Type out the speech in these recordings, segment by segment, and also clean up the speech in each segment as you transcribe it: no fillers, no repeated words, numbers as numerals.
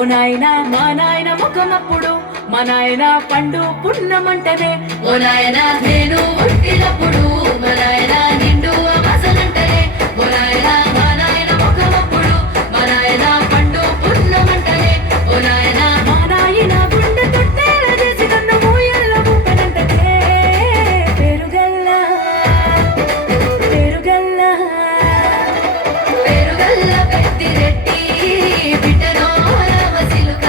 ఓ నాయన మా నాయన ముఖమప్పుడు మా నాయన పండు పున్నమంటనే ఓ నాయన నేను పుట్టినప్పుడు మా నాయన నిండు అమసలంటనే ఓ నాయన మా నాయన ముఖమప్పుడు మా నాయన పండు పున్నమంటనే ఓ నాయన మా నాయన గుండె తొట్టేల చేసి కన్ను మూయల్ల ముప్పనంటనే పెరుగల్ల పెరుగల్ల పెరుగల్ల పెద్దిరెట్టి బిడ్డనో రామసిలుక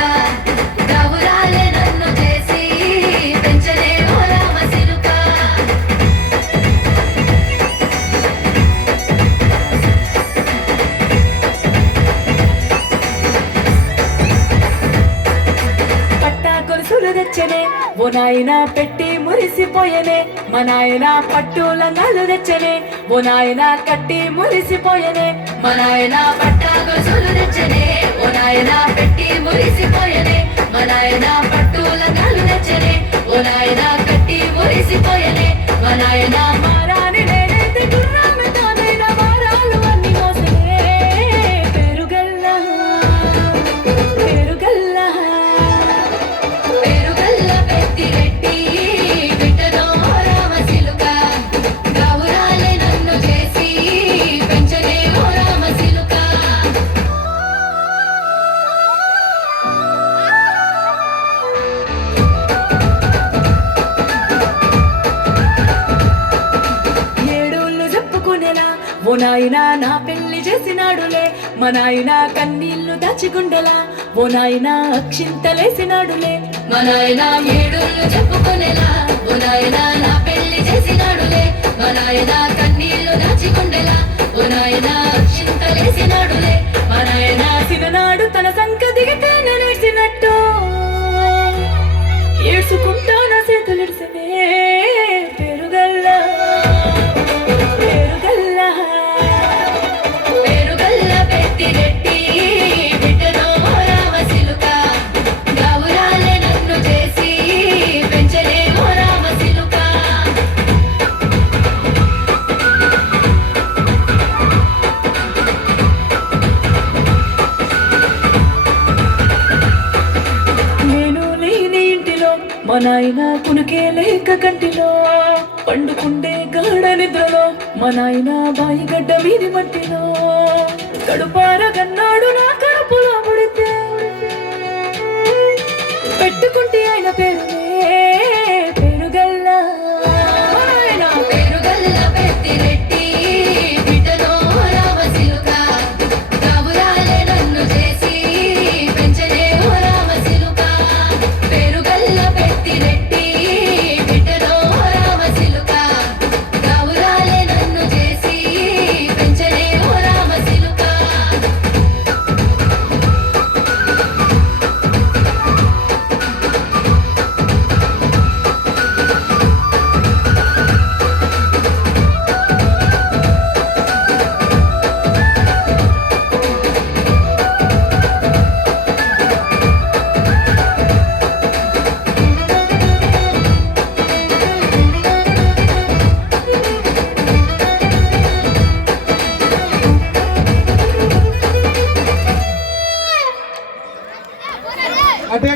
గౌరాలే నన్ను చేసి పెంచలే ఓ రామసిలుక పట్టా కొలుసులు తెచ్చనే ఓ నాయన పెట్టి మురిసిపోయనే మా నాయన పట్టు లంగాలు తెచ్చనే ఓ నాయన కట్టి మురిసిపోయనే మా నాయన పట్టా కొలుసులు తెచ్చనే ఓ నాయన పెట్టి మురిసిపోయనే మా నాయన పట్టు లంగాలు తెచ్చనే ఓ నాయన కట్టి మురిసిపోయనే మా నాయన మారాని నేనైతే గుర్రామెతానైనా మారాలు అన్ని మోసనే పెరుగల్ల పెరుగల్ల పెరుగల్ల పెద్దిరెట్టి బిడ్డనో రామసిలుక గౌరాలే నన్ను చేసి పెంచలే ఓ రామసిలుక ఏడోళ్ళు చెప్పుకునేలా ఓ నాయన నా పెళ్లి చేసినాడులే మా నాయన కన్నీళ్లు దాచిగుండెలా ఓ నాయన అక్షింతలేసినాడులే మా నాయన ఏడోళ్ళు చెప్పుకునేలా ఓ నాయన నా పెళ్లి చేసినాడులే మా నాయన కన్నీళ్లు దాచిగుండెలా ఓ నాయన అక్షింతలేసినాడులే మా నాయన సిననాడు తన సంక దిగితే నేనేసినట్టు ఏడ్చుకుంటా నా చేతులిడిసనే పెరుగల్ల పెరుగల్ల పెరుగల్ల పెద్దిరెట్టి బిడ్డనో రామసిలుక గౌరాలే నన్ను చేసి పెంచలే ఓ రామసిలుక నేను లేని ఇంటిలో మా నాయన కునుకే లేక కంటిలో పండుకుండే గాఢ నిద్రలో మా నాయన బాయిగడ్డ వీధి మట్టిలో కడుపారగన్నాడు నా కడుపులో ముడితే పెట్టుకుంటే ఆయన పేరునే పెరుగల్ల ఆయన పెరుగల్ల పెద్దిరెట్టి బిడ్డనో రామసిలుక గౌరాలే నన్ను చేసి పెంచలే ఓ రామసిలుక పెరుగల్ల పెద్దిరెట్టి బిడ్డనో రామసిలుక గౌరాలే నన్ను చేసి పెంచలే ఓ రామసిలుక అధ్యక్ష